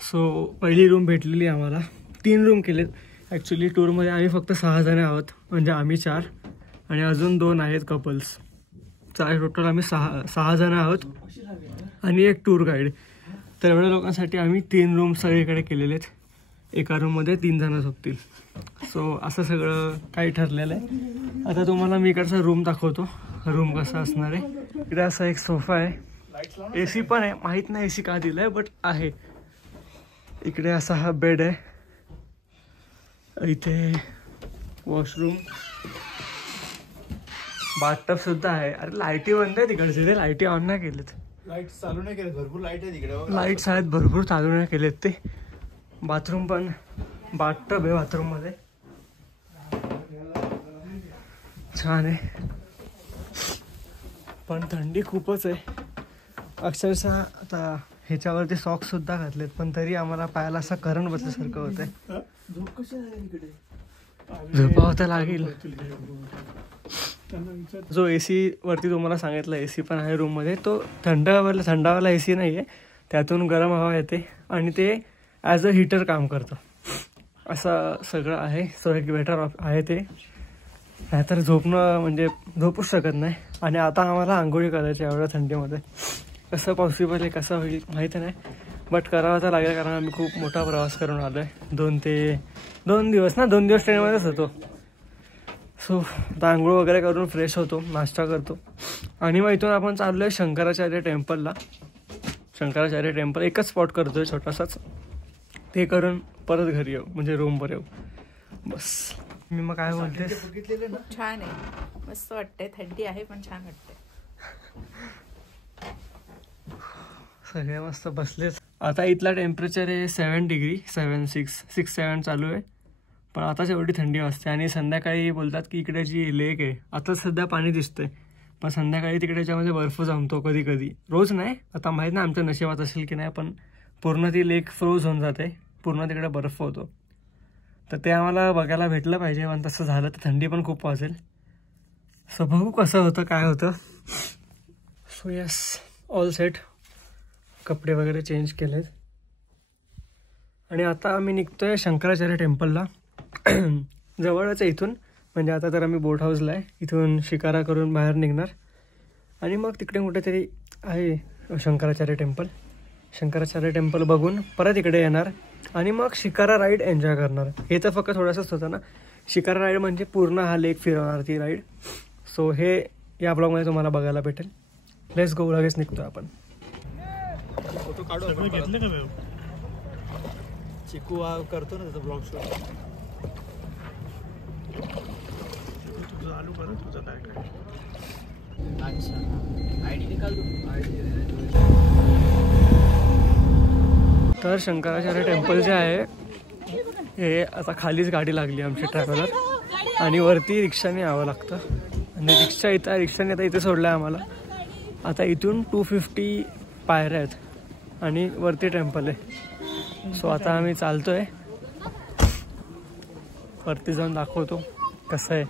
So पहिली room भेटलेली आम्हाला. 3 रूम केलेत ॲक्च्युली. टूरमध्ये आम्ही फक्त 6 जण आहोत, म्हणजे आम्ही 4 आणि अजून 2 आहेत कपल्स. टोटल आम्ही 6 जण आहोत आणि एक टूर गाईड. तर एवढ्या लोकांसाठी आम्ही 3 रूम सगळीकडे केलेले आहेत. एका रूममध्ये 3 जण झोपतील. सो असं सगळं काही ठरलेलं आहे. आता तुम्हाला मी इकडचा रूम दाखवतो. रूम कसा असणार आहे. इकडे असा एक सोफा आहे. AC पण आहे. माहीत नाही AC का दिलं आहे, बट आहे. इकडे असा हा बेड आहे. इथे वॉशरूम, बाथटब सुद्धा आहे. अरे लाईटी बंद आहे तिकडचे. ते लाईटी ऑन नाही केलेत. लाईट चालू नाही केले. भरपूर लाईट आहे तिकडे. लाईट्स आहेत भरपूर, चालू नाही केलेत ते. बाथरूम पण, बाथटब आहे बाथरूम मध्ये. छान आहे, पण थंडी खूपच आहे. अक्षरशः आता ह्याच्यावरती सॉक्स सुद्धा घातलेत, पण तरी आम्हाला पायाला असं करण बसल्यासारखं होतंय. झोपावं तर लागेल. जो AC वरती तुम्हाला सांगितलं AC पण आहे रूममध्ये, तो थंडावाला AC नाही आहे. त्यातून गरम हवा येते आणि ते ॲज अ हीटर काम करतं. असं सगळं आहे. सो एक बेटर आहे ते. नाहीतर झोपणं म्हणजे झोपूच शकत नाही. आणि आता आम्हाला आंघोळी करायची एवढ्या थंडीमध्ये. कसं पॉसिबल आहे, कसं होईल माहिती नाही, बट करावं तर लागेल. कारण आम्ही खूप मोठा प्रवास करून आलो आहे. 2 दिवस ट्रेनमध्येच होतो. सो आता आंघोळ वगैरे करून फ्रेश होतो, नाश्ता करतो आणि मग इथून आपण चाललो आहे शंकराचार्य टेम्पलला. शंकराचार्य टेम्पल एकच स्पॉट करतो आहे छोटासाच. ते करून परत घरी येऊ, म्हणजे रूमवर येऊ. बस. मी मग काय बोलते, छान आहे, मस्त वाटतंय. थंडी आहे पण छान वाटतंय. सगळे मस्त बसलेच. आता इथला टेम्परेचर आहे 7 डिग्री, 7 चालू आहे. पण आताच एवढी थंडी वाजते. आणि संध्याकाळी बोलतात की इकडे जी लेक आहे, आता सध्या पाणी दिसतंय, पण संध्याकाळी तिकडे त्याच्यामध्ये बर्फ जमतो कधी कधी. रोज नाही, आता माहीत नाही आमच्या नशिबात असेल की नाही, पण पूर्ण ती लेक फ्रोज होऊन जाते. पूर्ण तिकडे बर्फ होतो. तर ते आम्हाला बघायला भेटलं पाहिजे. पण तसं झालं तर थंडी पण खूप वाजेल. सो बघू कसं होतं, काय होतं. So yes, all set. कपडे वगैरे चेंज केलेत आणि आता आम्ही निघतोय शंकराचार्य टेम्पलला. जवळच आहे इथून. म्हणजे आता तर आम्ही बोट हाऊसला आहे. इथून शिकारा करून बाहेर निघणार आणि मग तिकडे कुठेतरी आहे शंकराचार्य टेम्पल. शंकराचार्य टेम्पल बघून परत इकडे येणार आणि मग शिकारा राईड एन्जॉय करणार. हे तर फक्त थोडंसंच होतं ना. शिकारा राईड म्हणजे पूर्ण हा लेक फिरवणार ती राईड. सो हे या ब्लॉगमध्ये तुम्हाला बघायला भेटेल. Let's go. लगेच निघतो आपण. फोटो काढू. घेतले का चिकू करतो ना त्याचा ब्लॉग शूट. चालू कर तुझं काय काय. अच्छा, आयडी निकाल. तर शंकराचार्य टेम्पल जे आहे हे आता खालीच गाडी लागली आमची ट्रॅव्हलर आणि वरती रिक्षाने यावं लागतं. आणि रिक्षाने आता इथे सोडलं आहे आम्हाला. आता इथून 250 पायऱ्या आहेत आणि वरती टेम्पल आहे. सो आता आम्ही चालतोय. वरती जाऊन दाखवतो कसं आहे.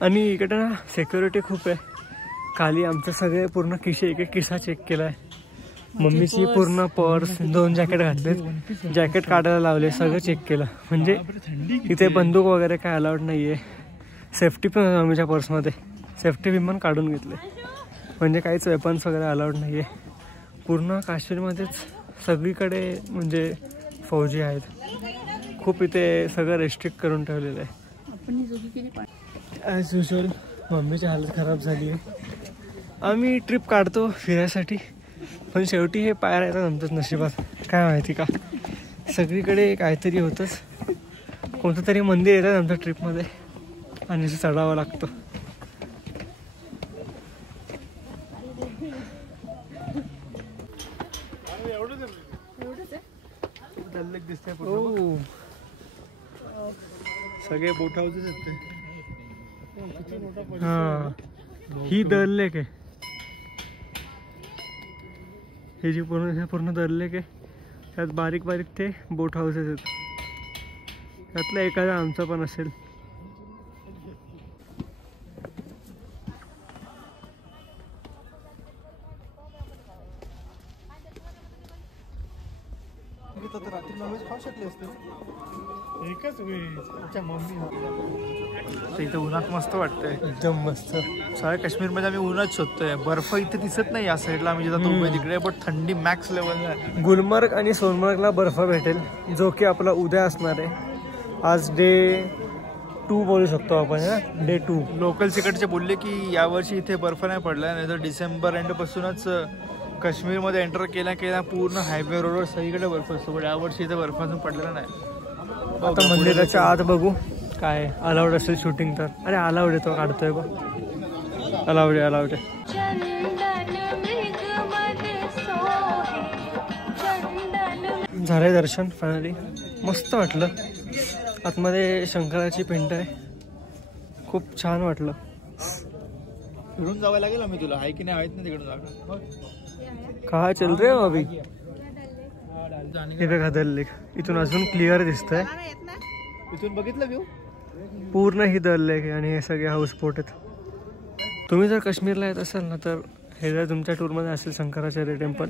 आणि इकडे ना सिक्युरिटी खूप आहे. खाली आमचे सगळे पूर्ण खिसे, एक खिसा चेक केला आहे. मम्मीची पूर्ण पर्स, 2 जॅकेट घातलेत, जॅकेट काढायला लावले, सगळं चेक केलं. म्हणजे इथे बंदूक वगैरे काय अलाउड नाही आहे. सेफ्टी पण मम्मीच्या पर्समध्ये, सेफ्टी विमान काढून घेतले. म्हणजे काहीच वेपन्स वगैरे अलाउड नाही आहे. पूर्ण काश्मीरमध्येच सगळीकडे म्हणजे फौजी आहेत. खूप इथे सगळं रेस्ट्रिक्ट करून ठेवलेलं आहे. ॲज युजल मम्मीची हालत खराब झाली आहे. आम्ही ट्रिप काढतो फिरायसाठी, पण शेवटी हे पायऱ्या येतात आमच्याच नशिबात. काय माहिती का, सगळीकडे काहीतरी होतंच. कोणतं तरी मंदिर येतात आमच्या ट्रिपमध्ये आणि असं चढावं लागतं. सगळे बोट हाऊसेस आहेत. हा, ही दल लेक आहे. ही जी पूर्ण दल लेक आहे त्यात बारीक बारीक ते बोट हाऊसेस आहेत. त्यातलं एखादा आमचा पण असेल. एकच वेळ इथं उन्हात मस्त वाटतंय, एकदम मस्त. साऱ्या काश्मीरमध्ये आम्ही उन्हात शोधतोय. बर्फ इथे दिसत नाही या साईडला, आम्ही जिथं उभे तिकडे, बट थंडी मॅक्स लेवल आहे. गुलमर्ग आणि सोनमर्गला बर्फ भेटेल, जो की आपला उद्या असणार आहे. आज डे 2 बोलू शकतो आपण. डे 2. लोकल्स इकडचे बोलले की यावर्षी इथे बर्फ नाही पडला, नाही तर डिसेंबर एंड पासूनच काश्मीरमध्ये एंटर केल्या पूर्ण हायवे रोडवर सगळीकडे बर्फ असतो, पण यावर्षी इथे बर्फ अजून पडलेला नाही. आता मंदिराच्या आत बघू काय अलाउड असेल शूटिंग तर. अरे अलाउड आहे, तो काढतोय बघ. अलाउड आहे. झालंय दर्शन फायनली. मस्त वाटलं. आतमध्ये शंकराची पिंड आहे, खूप छान वाटलं. फिरून जावं लागेल आम्ही, तुला आहे की नाही माहित नाही तिकडून जागा. कहा चल रे हो अभी. हे बघा दल लेक इथून अजून क्लिअर दिसतंय. इथून बघितलं व्ह्यू पूर्ण ही दल लेक आहे आणि हे सगळे हाऊसबोट आहेत. तुम्ही जर काश्मीरला येत असाल ना, तर हे जर तुमच्या टूरमध्ये असेल शंकराचार्य टेम्पल,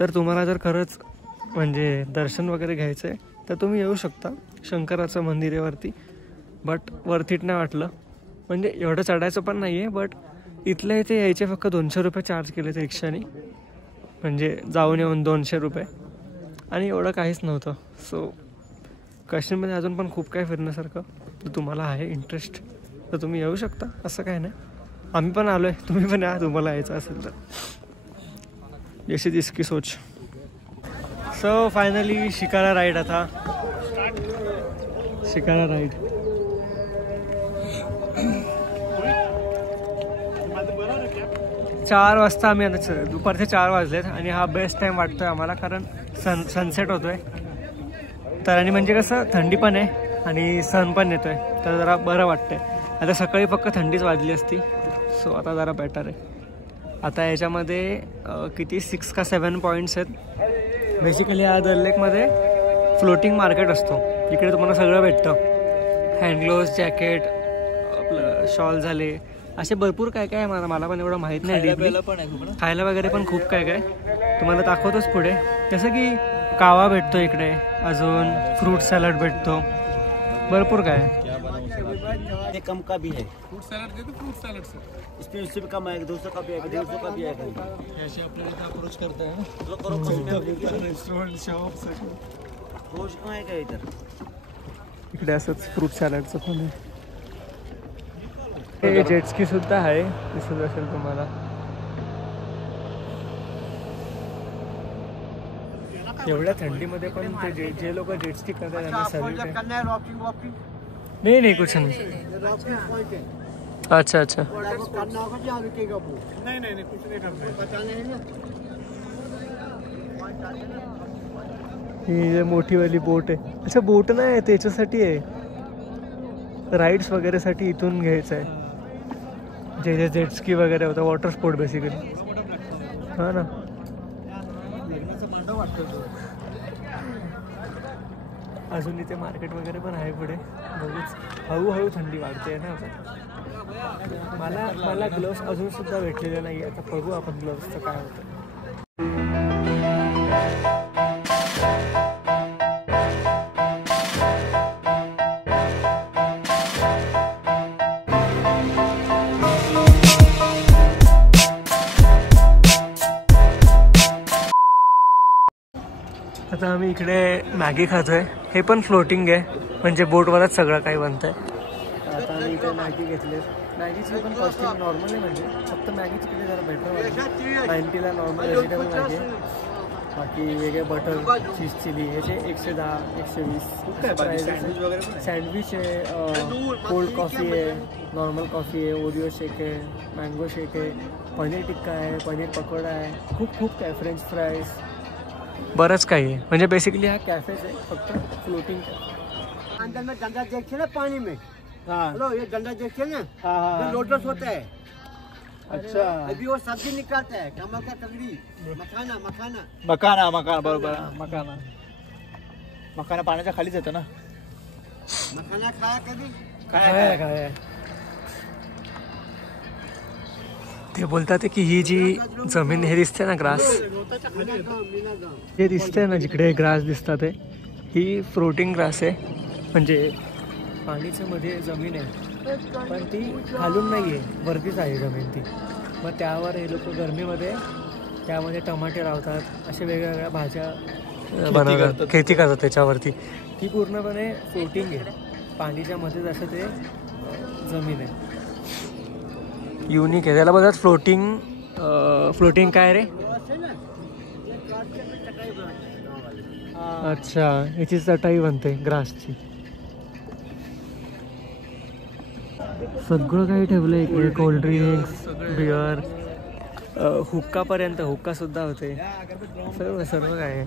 तर तुम्हाला जर खरंच म्हणजे दर्शन वगैरे घ्यायचं आहे तर तुम्ही येऊ शकता. शंकराचं मंदिर आहे वरती, बट वर्थ इट नाही वाटलं. म्हणजे एवढं चढायचं पण नाही आहे, बट इथल्या इथे यायचे फक्त 200 रुपये चार्ज केले ते रिक्षाने. म्हणजे जाऊन येऊन 200 रुपये आणि एवढं काहीच नव्हतं. सो काश्मीरमध्ये अजून पण खूप काय फिरण्यासारखं. तर तुम्हाला आहे इंटरेस्ट तर तुम्ही येऊ शकता, असं काय नाही. आम्ही पण आलो आहे, तुम्ही पण या तुम्हाला यायचं असेल तर. जशी जिसकी सोच. So finally shikara ride. आता शिकारा राईड 4 वाजता आम्ही आता दुपारचे 4 वाजलेत आणि हा बेस्ट टाईम वाटतोय आम्हाला, कारण सनसेट होतोय. तर आणि म्हणजे कसं थंडी पण आहे आणि सन पण येतोय, तर जरा बरं वाटतंय. आता सकाळी फक्त थंडीच वाजली असती, सो आता जरा बेटर आहे. आता याच्यामध्ये किती 6 का 7 पॉईंट्स आहेत. बेसिकली या दल लेकमध्ये फ्लोटिंग मार्केट असतो. इकडे तुम्हाला सगळं भेटतं. हँडग्लोव्ज, जॅकेट, आपलं शॉल झाले, असे भरपूर काय काय आहे. मला पण एवढं माहीत नाही. खायला वगैरे पण खूप काय काय तुम्हाला दाखवतोच पुढे. जसं की कावा भेटतो इकडे, अजून फ्रूट सॅलड भेटतो, भरपूर काय. कम का भी है फ्रूट सैलड दे दो. फ्रूट सैलड से इसमें उससे भी कम आएगा, 200 का भी आएगा, 150 का भी आएगा. ऐसे आपल्याला अप्रोच करता है ना, रेस्टोरेंट शॉप रोज कहाँ आएगा इधर. इकडे असंच फ्रूट सॅलडचं पण आहे. हे जेटस्की सुद्धा आहे, दिसत असेल तुम्हाला. एवढ्या थंडीमध्ये पण ते जे लोक जेटस्की करतात त्यांना सर्विस आहे. नहीं कुछ नहीं. अच्छा नहीं कुछ नहीं करना. ही मोठी वाली बोट आहे. अच्छा बोट नाही त्याच्यासाठी आहे, राईड्स वगैरे साठी इथून घ्यायचं आहे. जे जेटस्की वगैरे होतं, वॉटर स्पोर्ट बेसिकली. हा ना. अजून इथे मार्केट वगैरे पण आहे पुढे. बघूच हळूहळू थंडी वाढते ना. मला ग्लोव्स अजून सुद्धा भेटलेले नाही. आता बघू आपण ग्लोव्सचं काय होतं. आता आम्ही इकडे मॅगी खातोय. हे पण फ्लोटिंग आहे, म्हणजे बोटवरच सगळं काही बनतंय. आता आम्ही इकडे मॅगी घेतली. मॅगीची पण कॉस्टिंग नॉर्मल आहे, म्हणजे फक्त मॅगीची किती जरा बेटर. 90ला नॉर्मल व्हेजिटेबल मॅगी आहे. बाकी वेगळे बटर, चीज चिली याचे 110, 120. सँडविच आहे, कोल्ड कॉफी आहे, नॉर्मल कॉफी आहे, ओरिओ शेक आहे, मँगो शेक आहे, पनीर टिक्का आहे, पनीर पकोडा आहे, खूप काय, फ्रेंच फ्राईज, बरंच काही आहे. म्हणजे बेसिकली हा कॅफेज आहे, फक्त फ्लोटिंग. अंदर में गंगा देखिए ना पानी में. हाँ. लो ये गंगा देखिए ना. हाँ. लोटस होता है. अच्छा अभी वो सब्जी निकालता है कमल का ककड़ी मखाना मखाना मकाना मकाना बरोबर मकाना मकाना पाण्याच्या खालीच येतं ना मखाना खाया कभी काय ते बोलतात की ही जी जमीन हे दिसते ना ग्रास हे दिसते ना जिकडे ग्रास दिसतात ही फ्लोटिंग ग्रास आहे म्हणजे पाणीच्या मध्ये जमीन आहे पण ती खालून नाही आहे वरतीच आहे जमीन ती मग त्यावर हे लोक गरमीमध्ये त्यामध्ये टमाटे लावतात अशा वेगवेगळ्या भाज्या बनवतात खेती करतात त्याच्यावरती ती पूर्णपणे फ्लोटिंग आहे पाणीच्या मध्ये जसं ते जमीन आहे युनिक आहे त्याला बोलतात फ्लोटिंग काय रे अच्छा याची चटाई बनते ग्रासची सगळं काही ठेवलंय इकडे कोल्ड्रिंक्स बिअर हुक्का पर्यंत हुक्का सुद्धा होते सर्व सर्व काय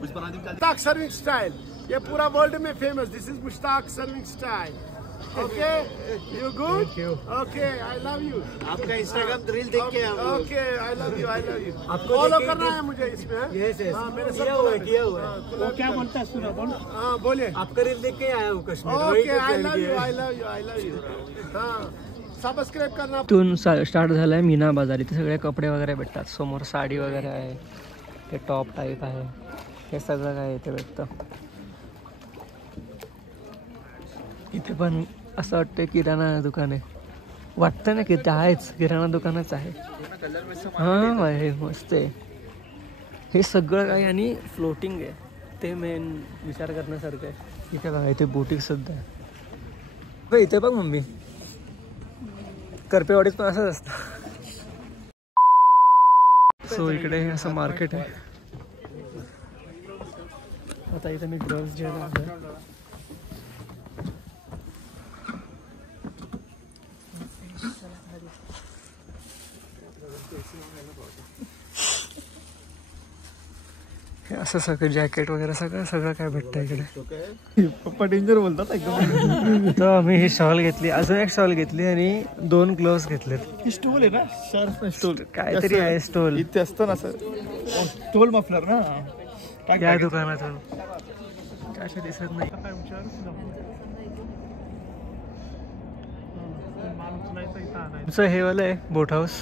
मुश्ताक सर्विंग स्टाइल ये पूरा वर्ल्ड में famous this is Mushtaq serving style okay you good okay I love you आपका इंस्टाग्राम रील देख के ओके आई लव यू आपको फॉलो करना है मुझे इसमें हाँ मेरे साथ किया हुआ है वो क्या बोलता है सुना बोल हाँ बोलिए आपका रील देख के आया हूँ Kashmir okay I love you हाँ सबस्क्राईब करना इथून स्टार्ट झालाय मीना बाजार इथे सगळे कपडे वगैरे भेटतात समोर साडी वगैरे आहे ते टॉप टाईप आहे हे सगळं काय इथे भेटतं इथे पण असं वाटतं किराणा दुकान आहे वाटतं ना की ते आहेच किराणा दुकानच आहे हां आहे मस्त आहे हे सगळं काही आणि फ्लोटिंग आहे ते मेन विचार करण्यासारखं आहे इथे बघा इथे बोटिंग सुद्धा आहे इथे बघ मम्मी करपेवाडीत पण असंच असतं सो इकडे असं मार्केट आहे आता इथे मी ग्लोव्स घ्यायला असं सगळं जॅकेट वगैरे सगळं काय भेटतं इकडे पप्पा डेंजर बोलतात एकदम तर आम्ही ही शॉल घेतली अजून एक शॉल घेतली आणि 2 ग्लोव्स घेतलेत ही स्टोल आहे ना शर्फ स्टोल काहीतरी आहे स्टोल इथे असतं ना सर स्टोल मफलर ना या दुकानातून काय दिसत नाही तुमचं हे वालं आहे बोट हाऊस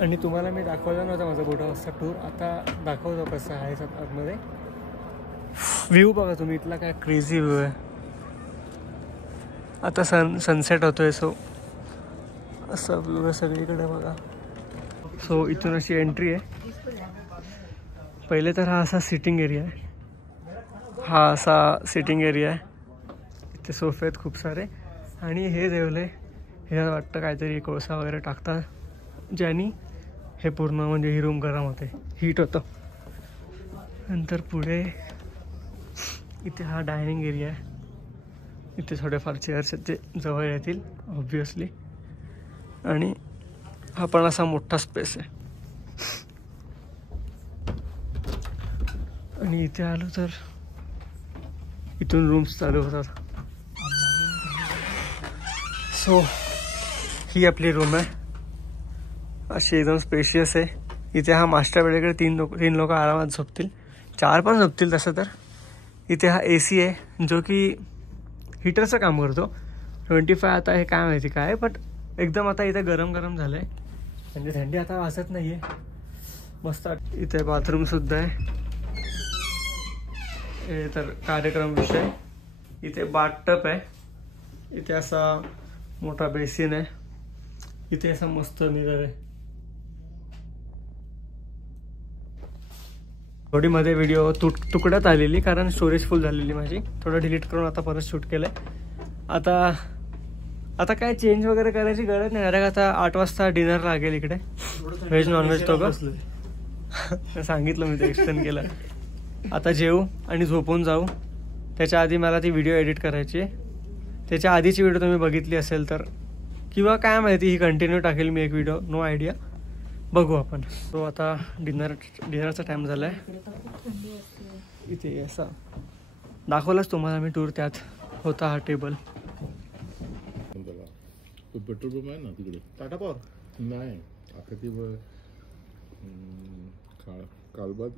आणि तुम्हाला मी दाखवलं नव्हता माझा बोट हाऊसचा टूर आता दाखवतो कसं आहे आतमध्ये व्ह्यू बघा तुम्ही इथला काय क्रेझी व्ह्यू आहे आता सनसेट होतोय सो असं व्ह्यू आहे सगळीकडे बघा सो इथून अशी एंट्री आहे पहिले तर हा असा सिटिंग एरिया आहे हा असा सिटिंग एरिया आहे इथे सोफे आहेत खूप सारे आणि हे ठेवले हे वाटतं काहीतरी कोळसा वगैरे टाकतात ज्यानी हे पूर्ण म्हणजे ही रूम गरम होते हीट होतं नंतर पुढे इथे हा डायनिंग एरिया आहे इथे थोडेफार चेअर्स आहेत ते जवळ येतील ऑब्वियसली आणि हा पण असा मोठा स्पेस आहे आणि इथे आलो तर इथून रूम्स चालू होतात सो ही आपली रूम आहे अशी एकदम स्पेशियस आहे इथे हा मास्टर बेडकडे 3 लोक आरामात झोपतील 4 पण झोपतील तसं तर इथे हा AC आहे जो की हीटरचं काम करतो 25 आता हे काय माहिती काय बट एकदम आता इथे गरम झालं आहे म्हणजे थंडी आता वाजत नाही आहे मस्त इथे बाथरूमसुद्धा आहे हे तर कार्यक्रम विषय इथे बाथटब आहे इथे असा मोठा बेसिन आहे इथे असा मस्त मिरर आहे थोडी मध्ये व्हिडिओ तुकड्यात आलेली कारण स्टोरेज फुल झालेली माझी थोडं डिलीट करून आता परत शूट केलंय आता काय चेंज वगैरे करायची गरज नाही डायरेक्ट आता 8 वाजता डिनर लागेल इकडे व्हेज नॉनव्हेज तो का सांगितलं मी ते एक्सटेंड केलं आता जेवू आणि झोपून जाऊ त्याच्या आधी मला ती व्हिडिओ एडिट करायची आहे त्याच्या आधीची व्हिडिओ तुम्ही बघितली असेल तर किंवा काय माहिती ही कंटिन्यू टाकेल मी एक व्हिडिओ नो आयडिया बघू आपण तो आता डिनरचा टाइम झाला आहे इथे असा दाखवलाच तुम्हाला मी टूर त्यात होता हा टेबल पेट्रोल पंप आहे ना तिकडे. टाटा पॉवर नाही आता ते कालबाद